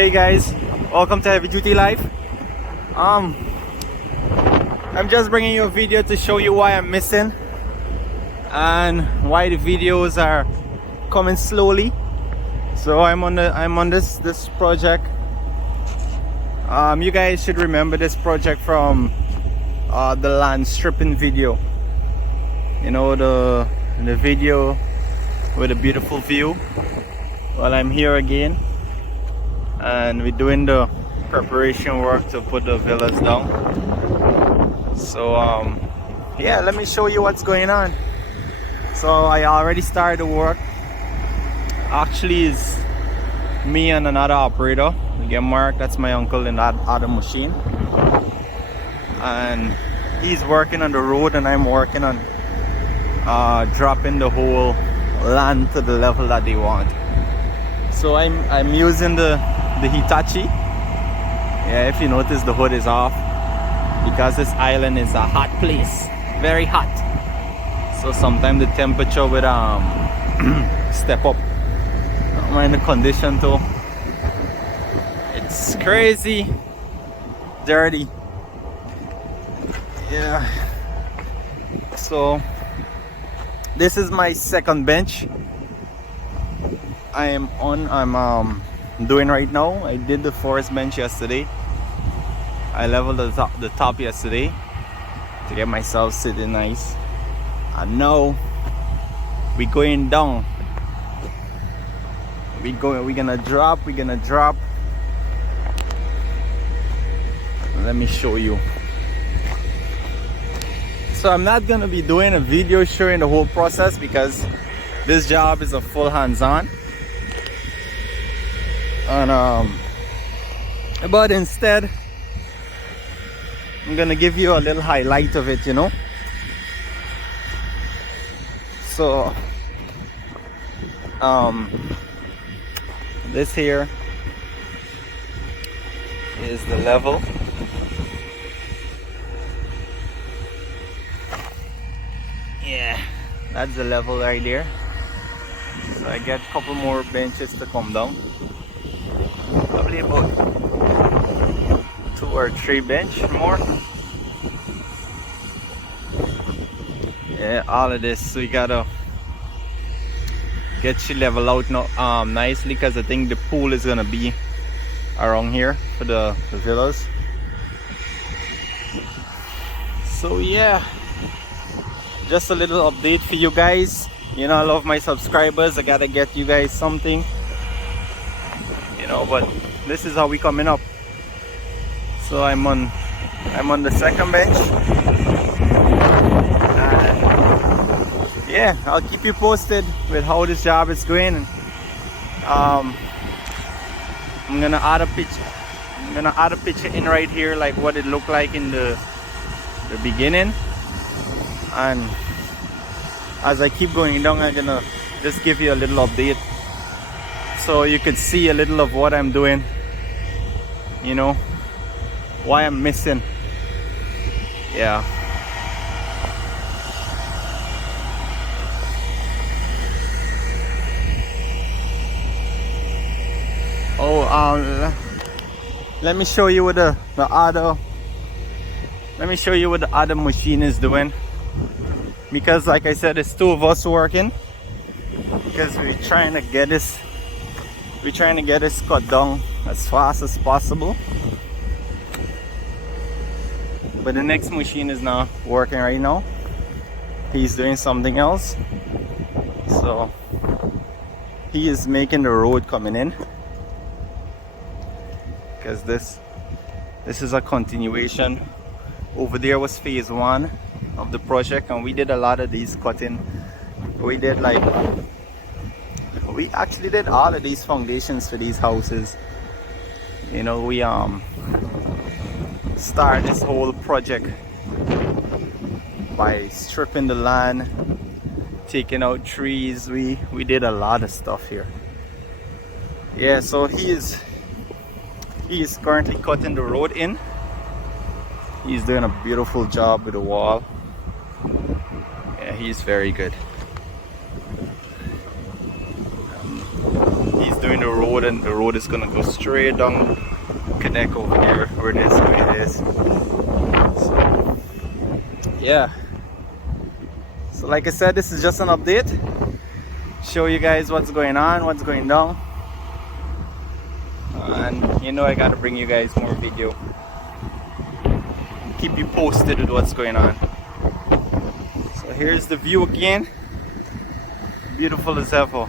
Hey guys, welcome to Heavy Duty Life. I'm just bringing you a video to show you why I'm missing and why the videos are coming slowly. So I'm on this project. You guys should remember this project from the land stripping video. You know, the video with a beautiful view. Well, I'm here again, and we're doing the preparation work to put the villas down. So yeah, let me show you what's going on. So I already started the work. Actually, it's me and another operator. Again, Mark, that's my uncle in that other machine, and he's working on the road and I'm working on dropping the whole land to the level that they want. So I'm using the Hitachi. Yeah, if you notice, the hood is off because this island is a hot place, very hot. So sometimes the temperature would step up. Don't mind the condition too. It's crazy dirty. Yeah. So this is my second bench I'm doing right now. I did the first bench yesterday. I leveled the top yesterday to get myself sitting nice. And now we're going down. We're gonna drop. Let me show you. So I'm not gonna be doing a video showing the whole process because this job is a full hands-on. And but instead I'm gonna give you a little highlight of it, you know. So this here is the level. Yeah, that's the level right there. So I get a couple more benches to come down. Probably about 2 or 3 bench more. Yeah, all of this we gotta get you level out now nicely, because I think the pool is gonna be around here for the villas. So yeah, just a little update for you guys. You know, I love my subscribers. I gotta get you guys something, you know, but this is how we coming up. So I'm on the second bench, and yeah, I'll keep you posted with how this job is going. I'm gonna add a picture in right here, like what it looked like in the beginning, and as I keep going down, I'm gonna just give you a little update so you could see a little of what I'm doing, you know, why I'm missing. Yeah. Oh, let me show you what the other machine is doing, because like I said, it's 2 of us working, because we're trying to get this cut down as fast as possible. But the next machine is not working right now. He's doing something else. So he is making the road coming in, because this is a continuation. Over there was phase 1 of the project, and we did a lot of these cutting. We actually did all of these foundations for these houses. You know, we started this whole project by stripping the land, taking out trees. We did a lot of stuff here. Yeah, so he is currently cutting the road in. He's doing a beautiful job with the wall. Yeah, he's very good. He's doing the road, and the road is gonna go straight down, connect over there where this way it is. So yeah, so like I said, this is just an update, show you guys what's going on, what's going down, and you know I gotta bring you guys more video, keep you posted with what's going on. So here's the view again, beautiful as ever.